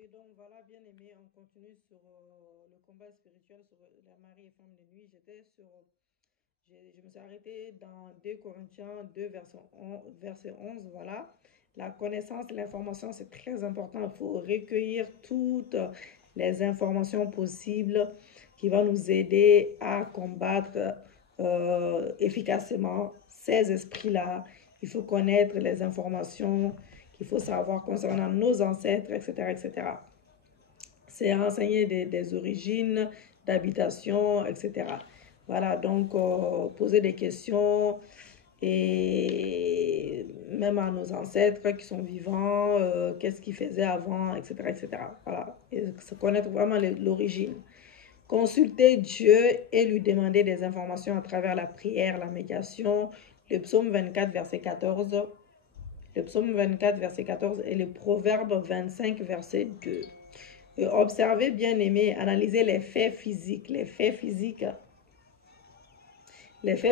Et donc voilà, bien aimé, on continue sur le combat spirituel sur la Marie et femme de nuit. Je me suis arrêtée dans 2 Corinthiens 2, verset 11, voilà. La connaissance, l'information, c'est très important. Il faut recueillir toutes les informations possibles qui vont nous aider à combattre efficacement ces esprits-là. Il faut connaître les informations qu'il faut savoir concernant nos ancêtres, etc., etc. C'est renseigner des origines, d'habitation, etc. Voilà, donc poser des questions et même à nos ancêtres qui sont vivants, qu'est-ce qu'ils faisaient avant, etc., etc. Voilà, et se connaître vraiment l'origine. Consulter Dieu et lui demander des informations à travers la prière, la médiation. Le psaume 24, verset 14. Le psaume 24, verset 14 et le proverbe 25, verset 2. Observez, bien aimé, analysez les faits physiques. Les faits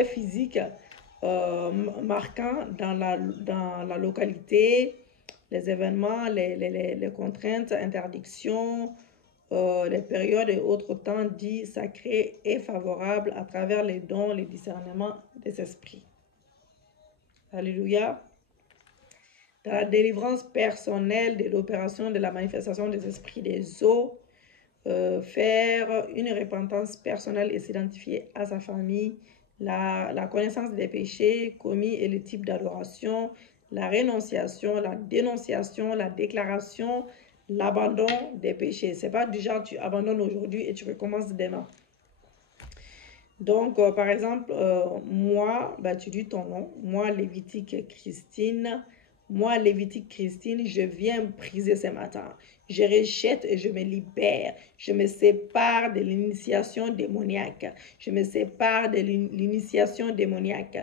physiques marquants dans la localité, les événements, les contraintes, interdictions, les périodes et autres temps dits sacrés et favorables à travers les dons, les discernements des esprits. Alléluia. Dans la délivrance personnelle de l'opération de la manifestation des esprits des eaux, faire une repentance personnelle et s'identifier à sa famille, la connaissance des péchés commis et le type d'adoration, la rénonciation, la dénonciation, la déclaration, l'abandon des péchés. C'est pas du genre tu abandonnes aujourd'hui et tu recommences demain. Donc, par exemple, moi, tu dis ton nom, moi, Lévitique Christine, je viens briser ce matin. Je rejette et je me libère. Je me sépare de l'initiation démoniaque. Je me sépare de l'initiation démoniaque,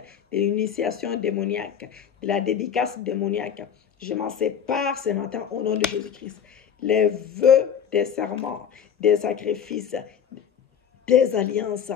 de la dédicace démoniaque. Je m'en sépare ce matin au nom de Jésus-Christ. Les vœux des serments, des sacrifices, des alliances,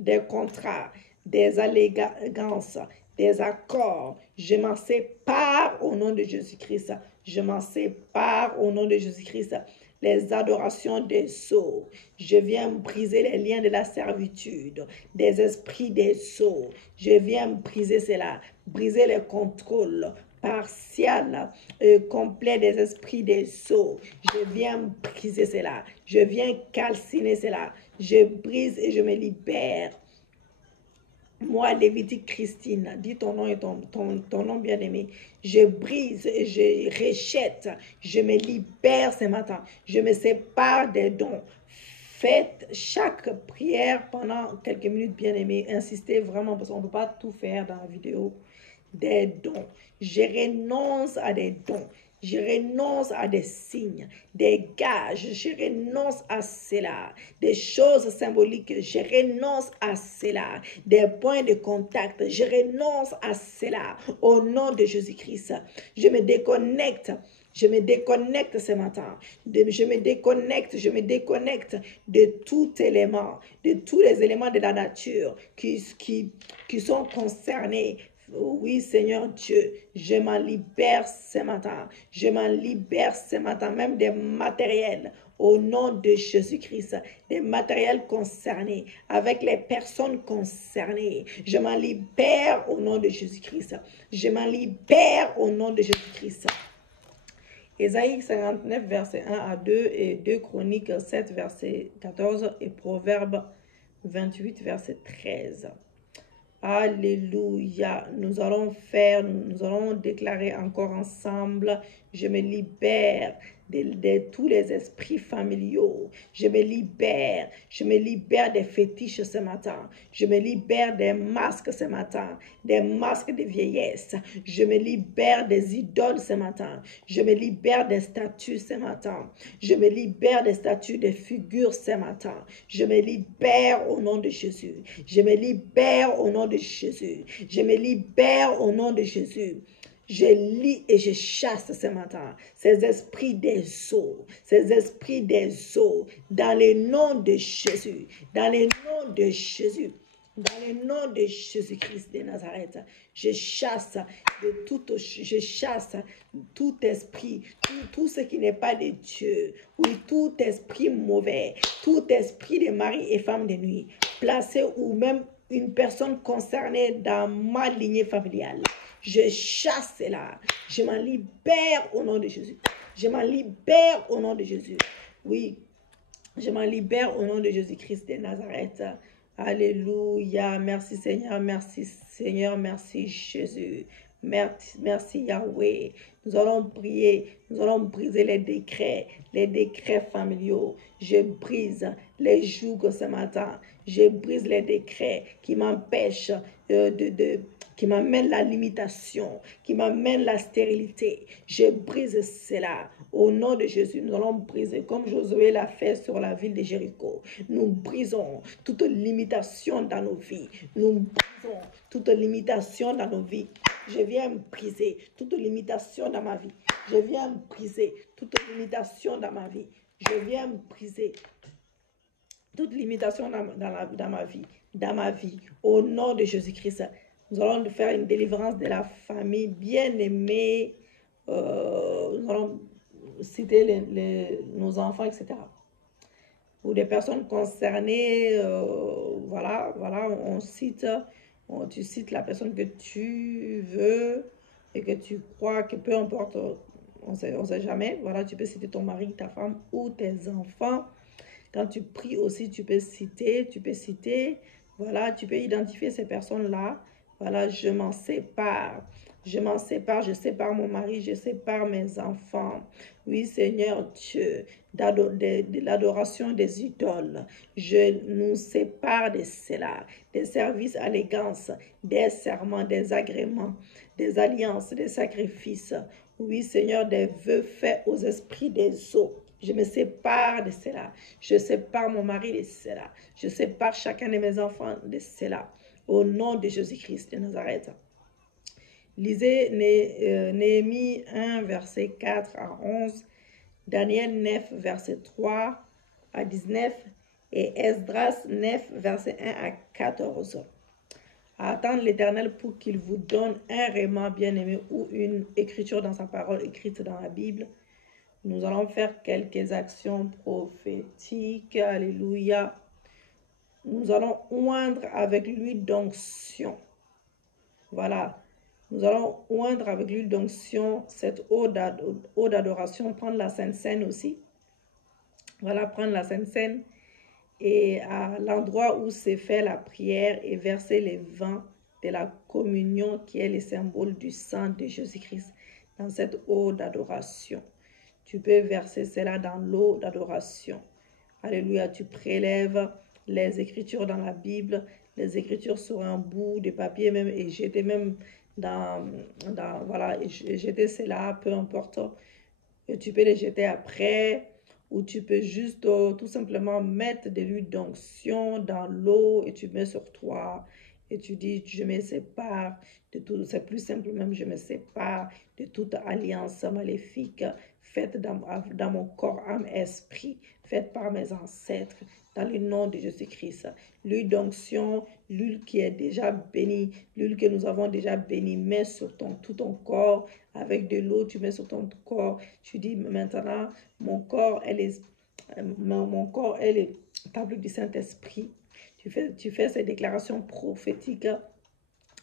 des contrats, des allégances, des accords. Je m'en sépare au nom de Jésus-Christ. Je m'en sépare au nom de Jésus-Christ. Les adorations des sceaux. Je viens briser les liens de la servitude, des esprits des sceaux. Je viens briser cela, briser les contrôles partial, complet des esprits des sceaux. Je viens briser cela. Je viens calciner cela. Je brise et je me libère. Moi, Lévitique Christine, dis ton nom et ton nom bien-aimé. Je brise et je rejette. Je me libère ce matin. Je me sépare des dons. Faites chaque prière pendant quelques minutes, bien-aimé. Insistez vraiment parce qu'on ne peut pas tout faire dans la vidéo. Des dons. Je renonce à des dons. Je renonce à des signes, des gages, je renonce à cela, des choses symboliques, je renonce à cela, des points de contact, je renonce à cela, au nom de Jésus-Christ. Je me déconnecte ce matin. Je me déconnecte de tout élément, de tous les éléments de la nature qui sont concernés. Oui, Seigneur Dieu, je m'en libère ce matin. Je m'en libère ce matin, même des matériels, au nom de Jésus-Christ, des matériels concernés, avec les personnes concernées. Je m'en libère au nom de Jésus-Christ. Je m'en libère au nom de Jésus-Christ. Ésaïe 59, verset 1 à 2 et 2 Chroniques 7, verset 14 et Proverbe 28, verset 13. Alléluia. Nous allons déclarer encore ensemble. Je me libère de tous les esprits familiaux. Je me libère des fétiches ce matin. Je me libère des masques ce matin, des masques de vieillesse. Je me libère des idoles ce matin. Je me libère des statues ce matin. Je me libère des statues, des figures ce matin. Je me libère au nom de Jésus. Je me libère au nom de Jésus. Je me libère au nom de Jésus. Je lis et je chasse ce matin ces esprits des eaux, dans le nom de Jésus, dans le nom de Jésus. Dans le nom de Jésus-Christ de Nazareth, je chasse tout esprit, tout ce qui n'est pas de Dieu, oui, tout esprit mauvais, tout esprit de mari et femme de nuit, placé ou même une personne concernée dans ma lignée familiale. Je chasse cela. Je m'en libère au nom de Jésus. Je m'en libère au nom de Jésus. Oui, je m'en libère au nom de Jésus-Christ de Nazareth. Alléluia. Merci Seigneur, merci Seigneur, merci Jésus. Merci Yahweh. Nous allons prier, nous allons briser les décrets familiaux. Je brise les jougs ce matin. Je brise les décrets qui m'empêchent qui m'amènent la limitation, qui m'amènent la stérilité. Je brise cela. Au nom de Jésus, nous allons briser, comme Josué l'a fait sur la ville de Jéricho. Nous brisons toute limitation dans nos vies. Nous brisons toute limitation dans nos vies. Je viens briser toute limitation dans ma vie. Je viens briser toute limitation dans ma vie. Je viens briser toute limitation dans ma vie. Au nom de Jésus-Christ, nous allons faire une délivrance de la famille bien-aimée. Nous allons citer nos enfants, etc. Ou des personnes concernées, voilà, tu cites la personne que tu veux et que tu crois que peu importe, on sait jamais, voilà, tu peux citer ton mari, ta femme ou tes enfants. Quand tu pries aussi, tu peux citer, voilà, tu peux identifier ces personnes-là. Voilà, je m'en sépare, je sépare mon mari, je sépare mes enfants. Oui, Seigneur Dieu, de l'adoration des idoles, je nous sépare de cela, des services allégeances, des serments, des agréments, des alliances, des sacrifices. Oui, Seigneur, des vœux faits aux esprits des eaux. Je me sépare de cela. Je sépare mon mari de cela. Je sépare chacun de mes enfants de cela. Au nom de Jésus-Christ de Nazareth. Lisez Néhémie 1, verset 4 à 11, Daniel 9, verset 3 à 19 et Esdras 9, verset 1 à 14. Attendre l'Éternel pour qu'il vous donne un réma bien-aimé ou une écriture dans sa parole écrite dans la Bible. Nous allons faire quelques actions prophétiques. Alléluia. Nous allons oindre avec l'huile d'onction. Voilà. Nous allons oindre avec l'huile d'onction cette eau d'adoration. Prendre la Sainte Seine aussi. Voilà, prendre la Sainte Seine. Et à l'endroit où s'est fait la prière et verser les vins de la communion qui est le symbole du sang de Jésus-Christ dans cette eau d'adoration. Tu peux verser cela dans l'eau d'adoration. Alléluia, tu prélèves les écritures dans la Bible, les écritures sur un bout de papier même, et jeter même voilà, jeter cela, peu importe. Et tu peux les jeter après, ou tu peux juste tout simplement mettre de l'huile d'onction dans l'eau et tu mets sur toi. Et tu dis, je me sépare de tout, c'est plus simple même, je me sépare de toute alliance maléfique faite dans mon corps, âme, esprit, faite par mes ancêtres, dans le nom de Jésus-Christ. L'huile d'onction, l'huile qui est déjà bénie, l'huile que nous avons déjà bénie, mets sur tout ton corps, avec de l'eau, tu mets sur ton corps, tu dis maintenant, mon corps est le temple du Saint-Esprit. Tu fais ces déclarations prophétiques.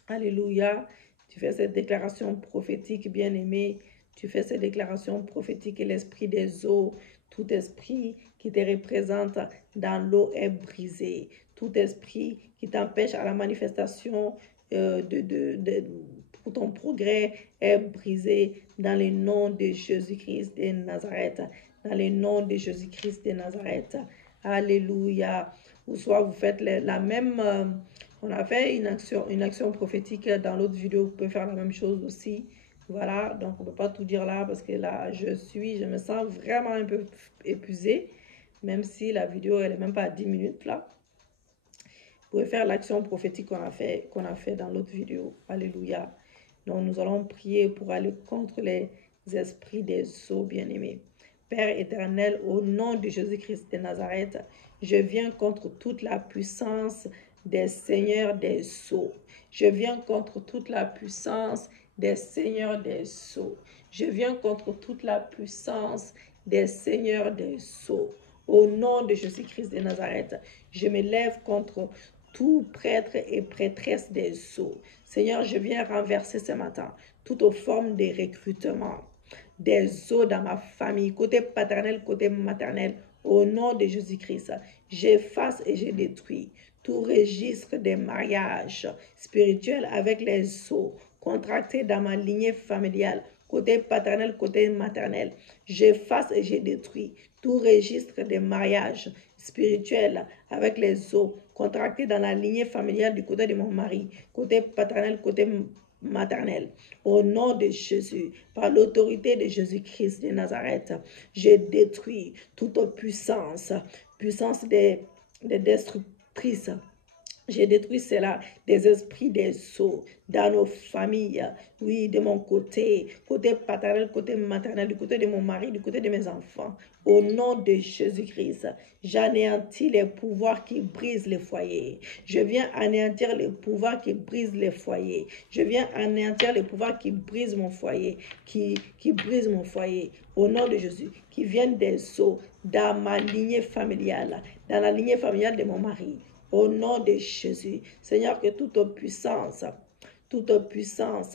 Alléluia. Tu fais cette déclaration prophétique, bien-aimé. Tu fais cette déclaration prophétique et l'esprit des eaux, tout esprit qui te représente dans l'eau est brisé. Tout esprit qui t'empêche à la manifestation pour ton progrès est brisé dans le nom de Jésus-Christ de Nazareth. Dans le nom de Jésus-Christ de Nazareth. Alléluia. Ou soit vous faites la même... on a fait une action prophétique dans l'autre vidéo. Vous pouvez faire la même chose aussi. Voilà, donc on ne peut pas tout dire là parce que là, je me sens vraiment un peu épuisée. Même si la vidéo, elle n'est même pas à 10 minutes là. Vous pouvez faire l'action prophétique qu'on a fait dans l'autre vidéo. Alléluia. Donc nous allons prier pour aller contre les esprits des eaux bien-aimés. Père éternel, au nom de Jésus-Christ de Nazareth, je viens contre toute la puissance des seigneurs des eaux. Je viens contre toute la puissance des seigneurs des eaux. Je viens contre toute la puissance des seigneurs des eaux. Au nom de Jésus-Christ de Nazareth, je me lève contre tout prêtre et prêtresse des eaux. Seigneur, je viens renverser ce matin toute forme de recrutement des eaux dans ma famille, côté paternel, côté maternel. Au nom de Jésus-Christ, j'efface et je détruis tout registre des mariages spirituels avec les eaux contractés dans ma lignée familiale, côté paternel, côté maternel. J'efface et je détruis tout registre des mariages spirituels avec les eaux contractés dans la lignée familiale du côté de mon mari, côté paternel, côté maternel. Au nom de Jésus, par l'autorité de Jésus-Christ de Nazareth, je détruis toute puissance des destructrices. J'ai détruit cela, des esprits des eaux dans nos familles, oui, de mon côté paternel, côté maternel, du côté de mon mari, du côté de mes enfants. Au nom de Jésus-Christ, j'anéantis les pouvoirs qui brisent les foyers. Je viens anéantir les pouvoirs qui brisent les foyers. Je viens anéantir les pouvoirs qui brisent mon foyer, qui brisent mon foyer. Au nom de Jésus, qui viennent des eaux dans ma lignée familiale, dans la lignée familiale de mon mari. Au nom de Jésus, Seigneur, que toute puissance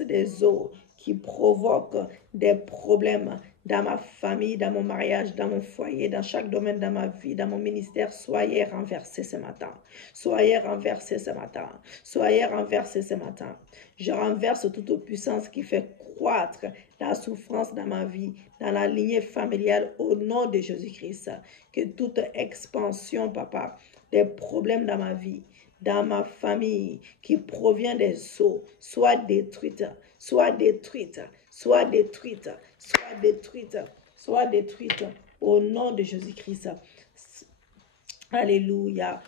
des eaux qui provoquent des problèmes dans ma famille, dans mon mariage, dans mon foyer, dans chaque domaine de ma vie, dans mon ministère, soyez renversés ce matin. Soyez renversés ce matin. Soyez renversés ce matin. Je renverse toute puissance qui fait croître la souffrance dans ma vie, dans la lignée familiale, au nom de Jésus-Christ. Que toute expansion, papa, des problèmes dans ma vie, dans ma famille, qui provient des eaux, soit détruite, soit détruite, soit détruite, soit détruite, soit détruite, au nom de Jésus-Christ. Alléluia.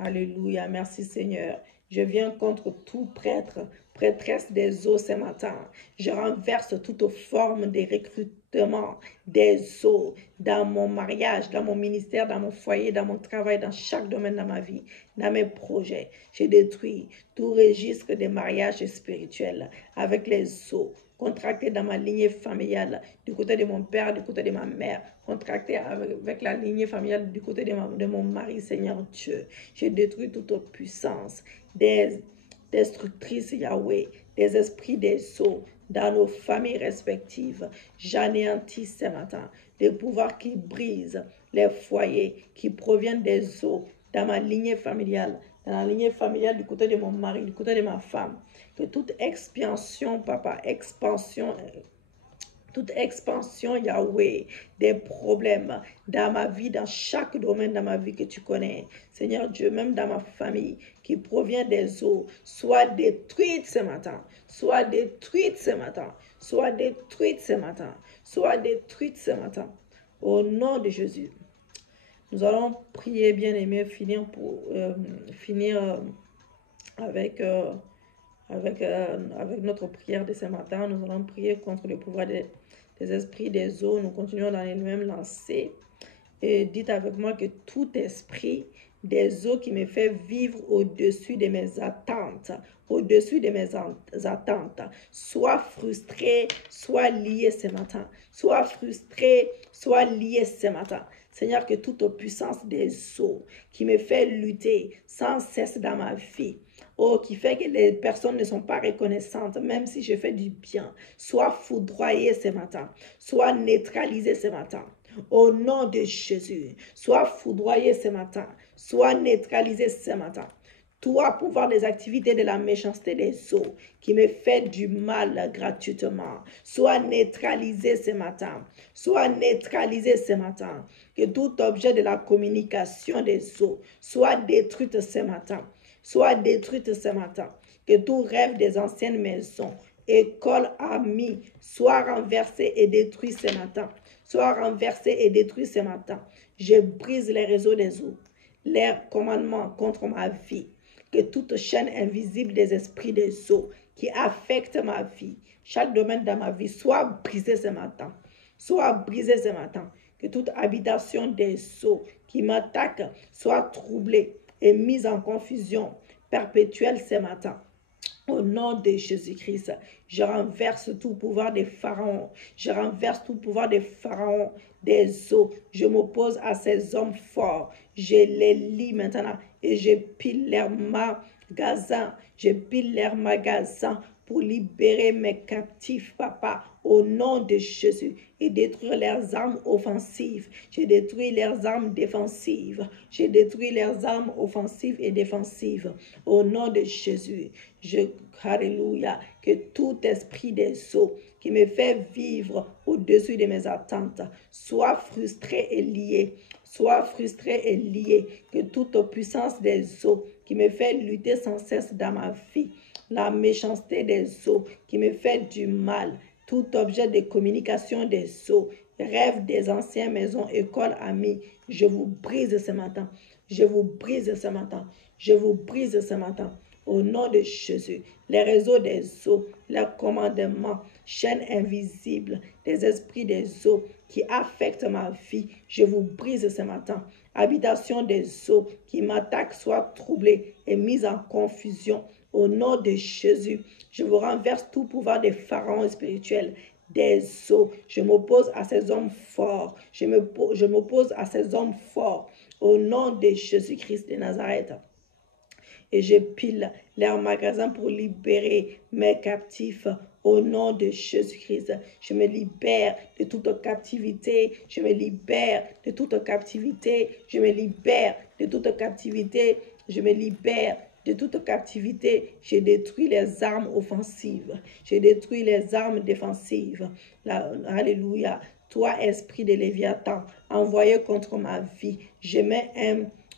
Alléluia. Merci Seigneur. Je viens contre tout prêtre, prêtresse des eaux ce matin. Je renverse toute forme de recrutement des eaux dans mon mariage, dans mon ministère, dans mon foyer, dans mon travail, dans chaque domaine de ma vie, dans mes projets. Je détruis tout registre de mariage spirituel avec les eaux contracté dans ma lignée familiale, du côté de mon père, du côté de ma mère, contracté avec la lignée familiale du côté de mon mari, Seigneur Dieu. Je détruis toute puissance des destructrices, Yahweh, des esprits des eaux dans nos familles respectives. J'anéantis ce matin les pouvoirs qui brisent les foyers qui proviennent des eaux dans ma lignée familiale, dans la lignée familiale du côté de mon mari, du côté de ma femme. Que toute expansion, papa, toute expansion, Yahweh, des problèmes dans ma vie, dans chaque domaine de ma vie que tu connais, Seigneur Dieu, même dans ma famille, qui provient des eaux, soit détruite ce matin, soit détruite ce matin, soit détruite ce matin, soit détruite ce matin. Au nom de Jésus, nous allons prier, bien-aimés, finir avec notre prière de ce matin. Nous allons prier contre le pouvoir des esprits des eaux. Nous continuons dans les mêmes lancées. Et dites avec moi que tout esprit des eaux qui me fait vivre au-dessus de mes attentes, soit frustré, soit lié ce matin. Soit frustré, soit lié ce matin. Seigneur, que toute puissance des eaux qui me fait lutter sans cesse dans ma vie, qui fait que les personnes ne sont pas reconnaissantes, même si je fais du bien, soit foudroyé ce matin, soit neutralisé ce matin. Au nom de Jésus, soit foudroyé ce matin, soit neutralisé ce matin. Toi, pouvoir des activités de la méchanceté des eaux qui me fait du mal gratuitement, soit neutralisé ce matin, soit neutralisé ce matin. Que tout objet de la communication des eaux soit détruite ce matin, soit détruite ce matin. Que tout rêve des anciennes maisons, écoles, amis, soit renversé et détruit ce matin, soit renversé et détruit ce matin. Je brise les réseaux des eaux, les commandements contre ma vie. Que toute chaîne invisible des esprits des eaux qui affecte ma vie, chaque domaine de ma vie, soit brisée ce matin. Soit brisée ce matin. Que toute habitation des eaux qui m'attaque soit troublée est mise en confusion perpétuelle ce matin. Au nom de Jésus-Christ, je renverse tout pouvoir des pharaons. Je renverse tout pouvoir des pharaons, des eaux. Je m'oppose à ces hommes forts. Je les lis maintenant et je pile leurs magasins. Je pile leurs magasins pour libérer mes captifs, papa, au nom de Jésus, et détruire leurs armes offensives. Je détruis leurs armes défensives. Je détruis leurs armes offensives et défensives. Au nom de Jésus, alléluia, que tout esprit des eaux qui me fait vivre au-dessus de mes attentes soit frustré et lié. Soit frustré et lié. Que toute puissance des eaux qui me fait lutter sans cesse dans ma vie, la méchanceté des eaux qui me fait du mal, tout objet de communication des eaux, rêve des anciennes maisons, écoles, amis, je vous brise ce matin. Je vous brise ce matin. Je vous brise ce matin. Au nom de Jésus, les réseaux des eaux, les commandements, chaînes invisibles, des esprits des eaux qui affectent ma vie, je vous brise ce matin. Habitation des eaux qui m'attaquent soit troublée et mise en confusion. Au nom de Jésus, je vous renverse tout pouvoir des pharaons spirituels, des eaux. Je m'oppose à ces hommes forts. Je m'oppose à ces hommes forts. Au nom de Jésus-Christ de Nazareth. Et je pile leurs magasins pour libérer mes captifs. Au nom de Jésus-Christ, je me libère de toute captivité. Je me libère de toute captivité. Je me libère de toute captivité. Je me libère de toute captivité. Je détruis les armes offensives. Je détruis les armes défensives. Alléluia. Toi, esprit de Léviathan, envoyé contre ma vie, je mets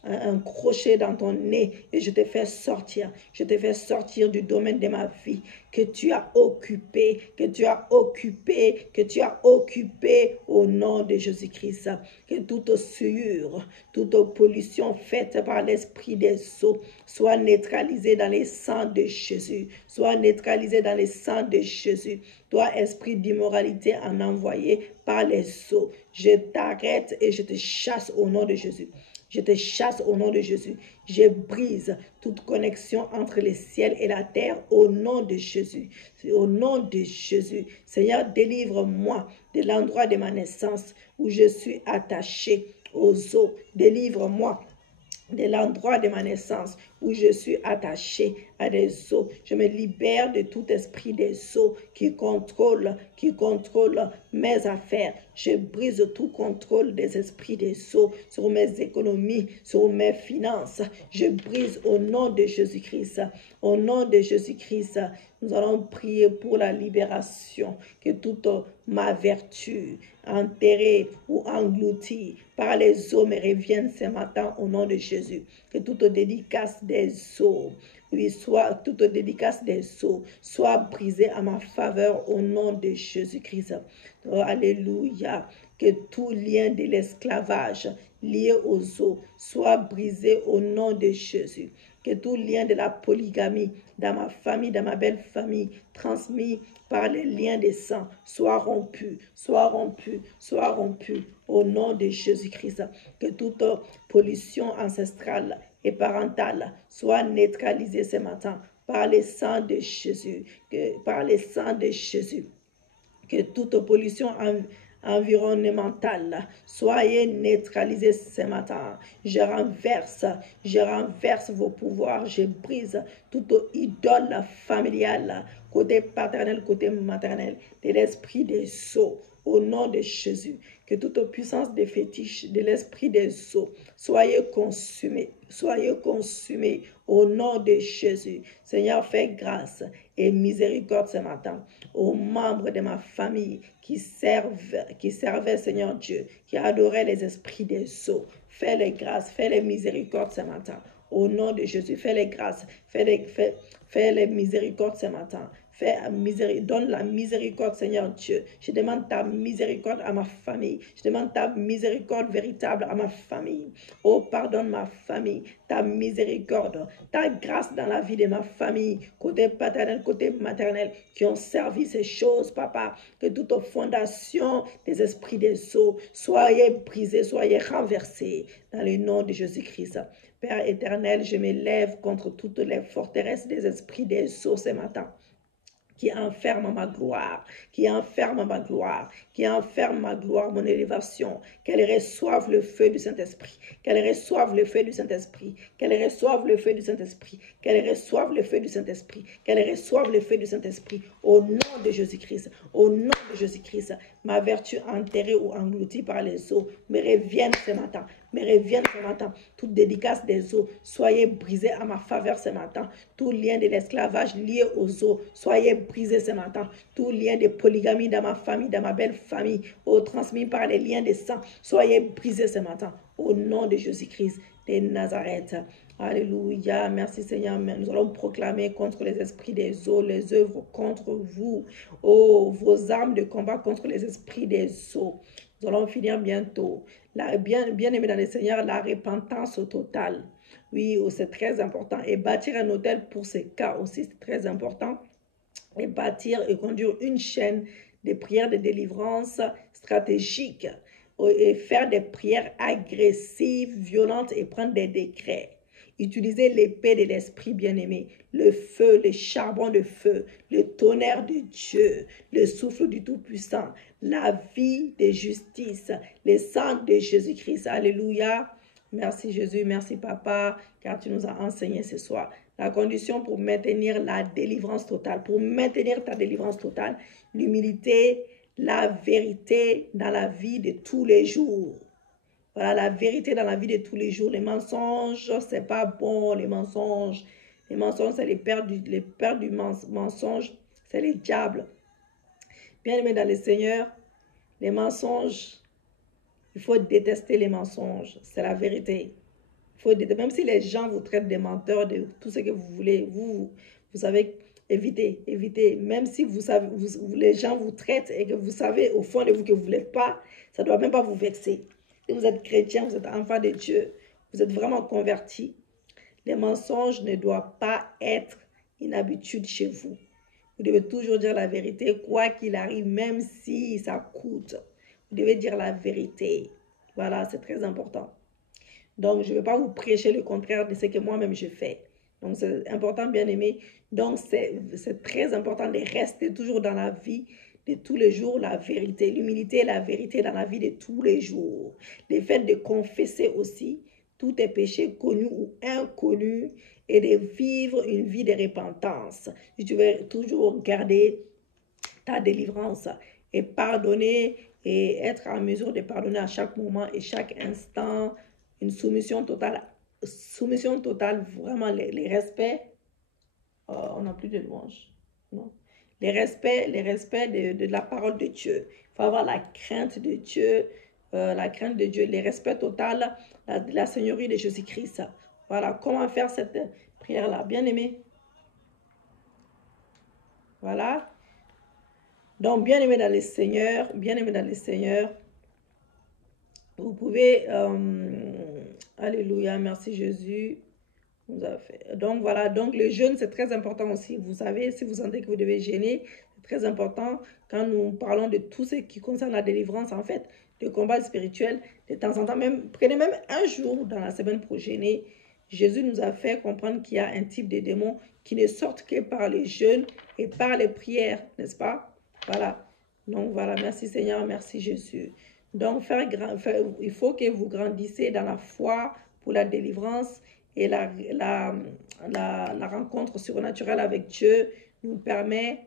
un crochet dans ton nez et je te fais sortir. Je te fais sortir du domaine de ma vie que tu as occupé, que tu as occupé, que tu as occupé au nom de Jésus-Christ. Que toute souillure, toute pollution faite par l'esprit des eaux soit neutralisée dans les sangs de Jésus. Soit neutralisée dans les sangs de Jésus. Toi, esprit d'immoralité en envoyé par les eaux, je t'arrête et je te chasse au nom de Jésus. Je te chasse au nom de Jésus. Je brise toute connexion entre le ciel et la terre au nom de Jésus. Au nom de Jésus. Seigneur, délivre-moi de l'endroit de ma naissance où je suis attaché aux eaux. Délivre-moi de l'endroit de ma naissance où je suis attaché à des eaux. Je me libère de tout esprit des eaux qui contrôle mes affaires. Je brise tout contrôle des esprits des eaux sur mes économies, sur mes finances. Je brise au nom de Jésus-Christ. Au nom de Jésus-Christ, nous allons prier pour la libération, que toute ma vertu enterrée ou engloutie par les eaux me revienne ce matin au nom de Jésus. Que toute dédicace des eaux, toute dédicace des eaux soit brisée à ma faveur au nom de Jésus-Christ. Oh, alléluia. Que tout lien de l'esclavage lié aux eaux soit brisé au nom de Jésus. Que tout lien de la polygamie dans ma famille, dans ma belle famille, transmis par les liens de sang, soit rompu, soit rompu, soit rompu au nom de Jésus-Christ. Que toute pollution ancestrale et parentale soit neutralisée ce matin par le sang de Jésus. Par le sang de Jésus. Que toute pollution environnementale soit neutralisée ce matin. Je renverse vos pouvoirs. Je brise toute idole familiale, côté paternel, côté maternel, de l'esprit des eaux. Au nom de Jésus, que toute puissance des fétiches de l'esprit des eaux soyez consumée au nom de Jésus. Seigneur, fais grâce et miséricorde ce matin aux membres de ma famille qui servaient, Seigneur Dieu, qui adoraient les esprits des eaux. Fais les grâces, fais les miséricordes ce matin. Au nom de Jésus, fais les grâces, fais les miséricordes ce matin. Donne la miséricorde, Seigneur Dieu. Je demande ta miséricorde à ma famille. Je demande ta miséricorde véritable à ma famille. Oh, pardonne ma famille. Ta miséricorde, ta grâce dans la vie de ma famille, côté paternel, côté maternel, qui ont servi ces choses, papa. Que toute fondation des esprits des eaux soyez brisée, soyez renversée dans le nom de Jésus-Christ. Père éternel, je me lève contre toutes les forteresses des esprits des eaux ce matin, qui enferme ma gloire, qui enferme ma gloire, qui enferme ma gloire, mon élévation, qu'elle reçoive le feu du Saint-Esprit, qu'elle reçoive le feu du Saint-Esprit, qu'elle reçoive le feu du Saint-Esprit, qu'elle reçoive le feu du Saint-Esprit, qu'elle reçoive le feu du Saint-Esprit, au nom de Jésus-Christ, au nom de Jésus-Christ, ma vertu enterrée ou engloutie par les eaux me revienne ce matin, me revienne ce matin. Toute dédicace des eaux, soyez brisés à ma faveur ce matin. Tout lien de l'esclavage lié aux eaux, soyez brisés ce matin. Tout lien de polygamie dans ma famille, dans ma belle famille, transmis par les liens de sang, soyez brisés ce matin. Au nom de Jésus-Christ de Nazareth. Alléluia. Merci Seigneur. Nous allons proclamer contre les esprits des eaux, les œuvres contre vous. Oh, vos armes de combat contre les esprits des eaux. Nous allons finir bientôt. Bien aimé dans le Seigneur, la repentance totale. Oui, c'est très important. Et bâtir un hôtel pour ces cas aussi, c'est très important. Et bâtir et conduire une chaîne de prières de délivrance stratégique. Et faire des prières agressives, violentes et prendre des décrets. Utilisez l'épée de l'esprit bien-aimé, le feu, le charbon de feu, le tonnerre de Dieu, le souffle du Tout-Puissant, la vie de justice, le sang de Jésus-Christ. Alléluia. Merci Jésus, merci Papa, car tu nous as enseigné ce soir. La condition pour maintenir la délivrance totale, pour maintenir ta délivrance totale, l'humilité, la vérité dans la vie de tous les jours. Voilà, la vérité dans la vie de tous les jours. Les mensonges, c'est pas bon, les mensonges. Les mensonges, c'est les pères du mensonge, c'est les diables. Bien aimé dans le Seigneur, les mensonges, il faut détester les mensonges. C'est la vérité. Il faut détester. Même si les gens vous traitent de menteurs, de tout ce que vous voulez, vous savez, évitez. Même si vous savez, les gens vous traitent et que vous savez au fond de vous que vous ne l'êtes pas, ça ne doit même pas vous vexer. Si vous êtes chrétien, vous êtes enfant de Dieu, vous êtes vraiment converti, les mensonges ne doivent pas être une habitude chez vous. Vous devez toujours dire la vérité, quoi qu'il arrive, même si ça coûte. Vous devez dire la vérité. Voilà, c'est très important. Donc, je ne vais pas vous prêcher le contraire de ce que moi-même je fais. Donc, c'est important, bien aimé. Donc, c'est très important de rester toujours dans la vie de tous les jours, la vérité, l'humilité et la vérité dans la vie de tous les jours. Le fait de confesser aussi tous tes péchés connus ou inconnus et de vivre une vie de repentance. Tu vas toujours garder ta délivrance et pardonner et être en mesure de pardonner à chaque moment et chaque instant. Une soumission totale, vraiment les respects. On n'a plus de louanges, non? Les respects de la parole de Dieu. Il faut avoir la crainte de Dieu, le respect total de la Seigneurie de Jésus-Christ. Voilà, comment faire cette prière-là, bien aimé. Voilà. Donc, bien aimé dans le Seigneur, vous pouvez, alléluia, merci Jésus. Donc voilà, donc le jeûne c'est très important aussi. Vous savez, si vous sentez que vous devez jeûner, c'est très important quand nous parlons de tout ce qui concerne la délivrance, en fait, de combat spirituel. De temps en temps, prenez même un jour dans la semaine pour jeûner. Jésus nous a fait comprendre qu'il y a un type de démons qui ne sortent que par les jeûnes et par les prières, n'est-ce pas? Voilà. Donc voilà, merci Seigneur, merci Jésus. Donc il faut que vous grandissez dans la foi pour la délivrance. Et la rencontre surnaturelle avec Dieu nous met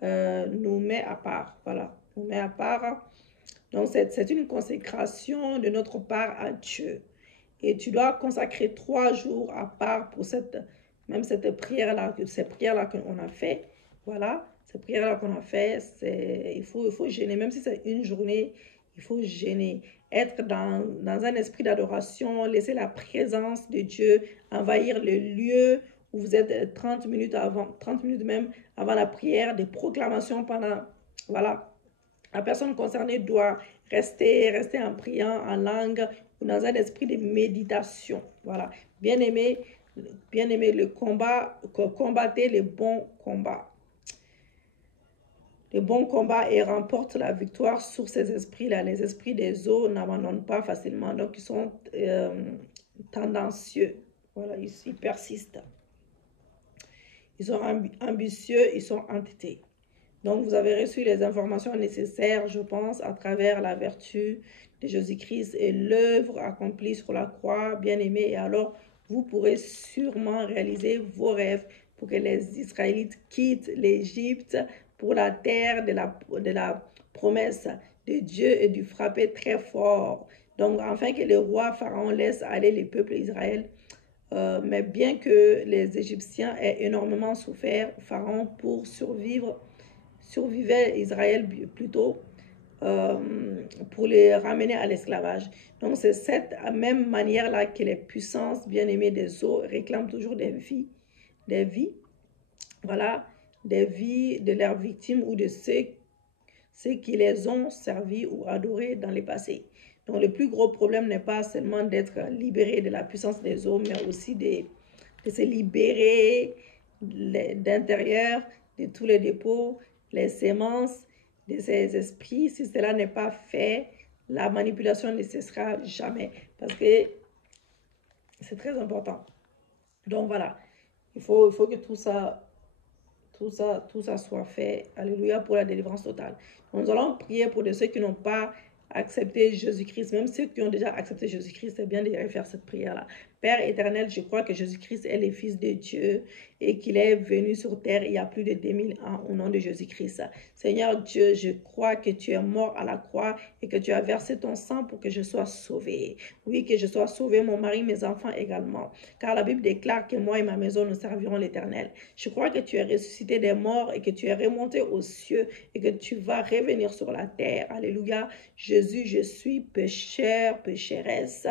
à part. Voilà, nous met à part. Donc, c'est une consécration de notre part à Dieu. Et tu dois consacrer 3 jours à part pour cette prière-là, ces prières-là qu'on a fait. Voilà, ces prières-là qu'on a fait, il faut jeûner. Même si c'est une journée, il faut jeûner. Être dans un esprit d'adoration, laisser la présence de Dieu envahir le lieu où vous êtes 30 minutes avant, 30 minutes même avant la prière, des proclamations pendant, voilà. La personne concernée doit rester en priant en langue ou dans un esprit de méditation. Voilà. Bien aimé le combat, combattez les bons combats. Les bons combats et remportent la victoire sur ces esprits-là. Les esprits des eaux n'abandonnent pas facilement, donc ils sont tendancieux. Voilà, ils persistent. Ils sont ambitieux, ils sont entêtés. Donc, vous avez reçu les informations nécessaires, je pense, à travers la vertu de Jésus-Christ et l'œuvre accomplie sur la croix, bien-aimés. Et alors, vous pourrez sûrement réaliser vos rêves pour que les Israélites quittent l'Égypte pour la terre de la promesse de Dieu et du frapper très fort. Donc, afin que le roi Pharaon laisse aller les peuples d'Israël. Mais bien que les Égyptiens aient énormément souffert, Pharaon, pour survivait Israël plutôt pour les ramener à l'esclavage. Donc c'est cette même manière-là que les puissances bien-aimées des eaux réclament toujours des vies, voilà, des vies de leurs victimes ou de ceux qui les ont servis ou adorés dans le passé. Donc le plus gros problème n'est pas seulement d'être libéré de la puissance des eaux, mais aussi de se libérer d'intérieur de tous les dépôts, les sémences de ces esprits. Si cela n'est pas fait, la manipulation ne cessera jamais parce que c'est très important. Donc voilà, il faut que tout ça soit fait. Alléluia, pour la délivrance totale. Donc, nous allons prier pour ceux qui n'ont pas accepté Jésus-Christ. Même ceux qui ont déjà accepté Jésus-Christ, c'est bien de faire cette prière-là. Père éternel, je crois que Jésus-Christ est le Fils de Dieu et qu'il est venu sur terre il y a plus de 2000 ans au nom de Jésus-Christ. Seigneur Dieu, je crois que tu es mort à la croix et que tu as versé ton sang pour que je sois sauvé. Oui, que je sois sauvé, mon mari, mes enfants également. Car la Bible déclare que moi et ma maison, nous servirons l'Éternel. Je crois que tu es ressuscité des morts et que tu es remonté aux cieux et que tu vas revenir sur la terre. Alléluia. Jésus, je suis pécheur, pécheresse.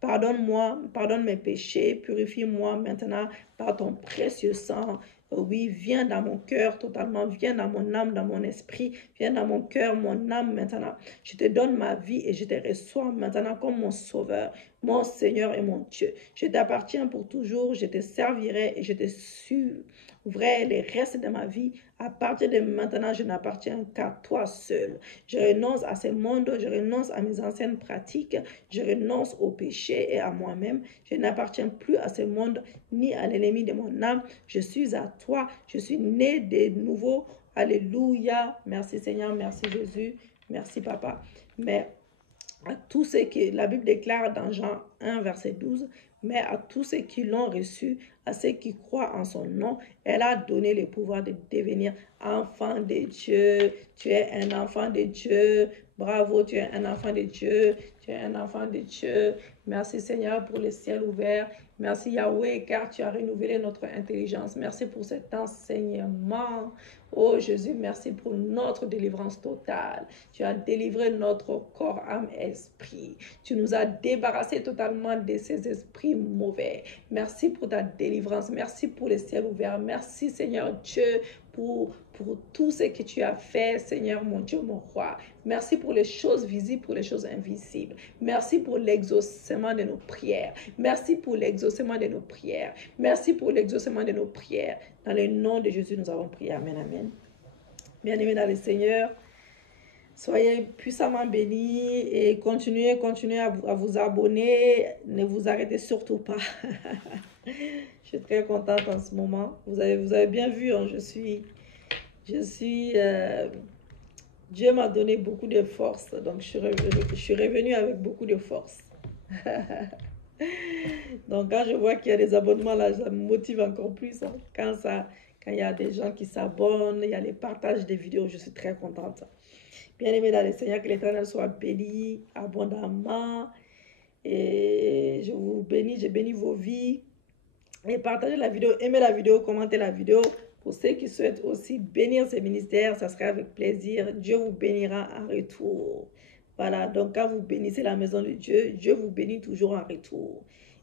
Pardonne-moi, pardonne mes péchés, purifie-moi maintenant par ton précieux sang. Oui, viens dans mon cœur totalement, viens dans mon âme, dans mon esprit, viens dans mon cœur, mon âme maintenant. Je te donne ma vie et je te reçois maintenant comme mon sauveur, mon Seigneur et mon Dieu. Je t'appartiens pour toujours, je te servirai et je te suivrai les restes de ma vie. À partir de maintenant, je n'appartiens qu'à toi seul. Je renonce à ce monde, je renonce à mes anciennes pratiques, je renonce au péché et à moi-même. Je n'appartiens plus à ce monde ni à l'ennemi de mon âme. Je suis à toi, je suis né de nouveau. Alléluia. Merci Seigneur, merci Jésus, merci Papa. Mais à tous ceux qui, la Bible déclare dans Jean 1, verset 12, mais à tous ceux qui l'ont reçu, à ceux qui croient en son nom, elle a donné le pouvoir de devenir enfant de Dieu. Tu es un enfant de Dieu. Bravo, tu es un enfant de Dieu. Tu es un enfant de Dieu. Merci Seigneur pour le ciel ouvert. Merci Yahweh, car tu as renouvelé notre intelligence. Merci pour cet enseignement. Oh Jésus, merci pour notre délivrance totale. Tu as délivré notre corps, âme, esprit. Tu nous as débarrassés totalement de ces esprits mauvais. Merci pour ta délivrance. Merci pour le ciel ouvert. Merci Seigneur Dieu pour tout ce que tu as fait, Seigneur mon Dieu, mon roi. Merci pour les choses visibles, pour les choses invisibles. Merci pour l'exaucement de nos prières. Merci pour l'exaucement de nos prières. Merci pour l'exaucement de nos prières. Dans le nom de Jésus, nous avons prié. Amen, amen. Bien-aimés dans le Seigneur, soyez puissamment bénis et continuez à vous abonner. Ne vous arrêtez surtout pas. Je suis très contente en ce moment. Vous avez bien vu, hein, Dieu m'a donné beaucoup de force. Donc, je suis revenue avec beaucoup de force. Donc, quand je vois qu'il y a des abonnements là, ça me motive encore plus. Hein. Quand il y a des gens qui s'abonnent, il y a les partages des vidéos, je suis très contente. Bien-aimés dans le Seigneur, que l'Éternel soit béni abondamment. Et je vous bénis, je bénis vos vies. Et partagez la vidéo, aimez la vidéo, commentez la vidéo. Pour ceux qui souhaitent aussi bénir ces ministères, ça serait avec plaisir. Dieu vous bénira en retour. Voilà, donc quand vous bénissez la maison de Dieu, Dieu vous bénit toujours en retour.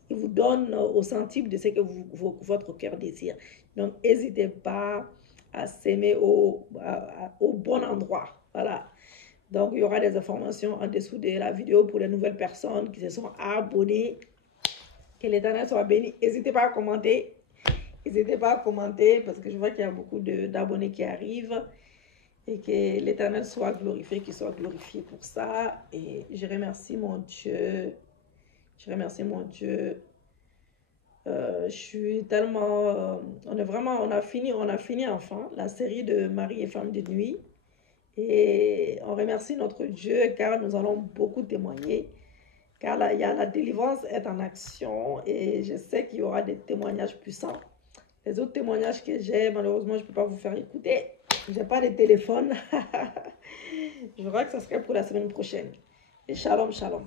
Il vous donne au centime de ce que votre cœur désire. Donc, n'hésitez pas à s'aimer au bon endroit. Voilà. Donc, il y aura des informations en dessous de la vidéo pour les nouvelles personnes qui se sont abonnées. Que l'Éternel soit béni. N'hésitez pas à commenter. N'hésitez pas à commenter parce que je vois qu'il y a beaucoup d'abonnés qui arrivent. Et que l'Éternel soit glorifié, qu'il soit glorifié pour ça. Et je remercie mon Dieu. Je remercie mon Dieu. Je suis tellement... on a fini enfin la série de Marie et femme de nuit. Et on remercie notre Dieu car nous allons beaucoup témoigner. Car là, la délivrance est en action et je sais qu'il y aura des témoignages puissants. Les autres témoignages que j'ai, malheureusement, je ne peux pas vous faire écouter. Je n'ai pas de téléphone. Je crois que ça serait pour la semaine prochaine. Et shalom, shalom.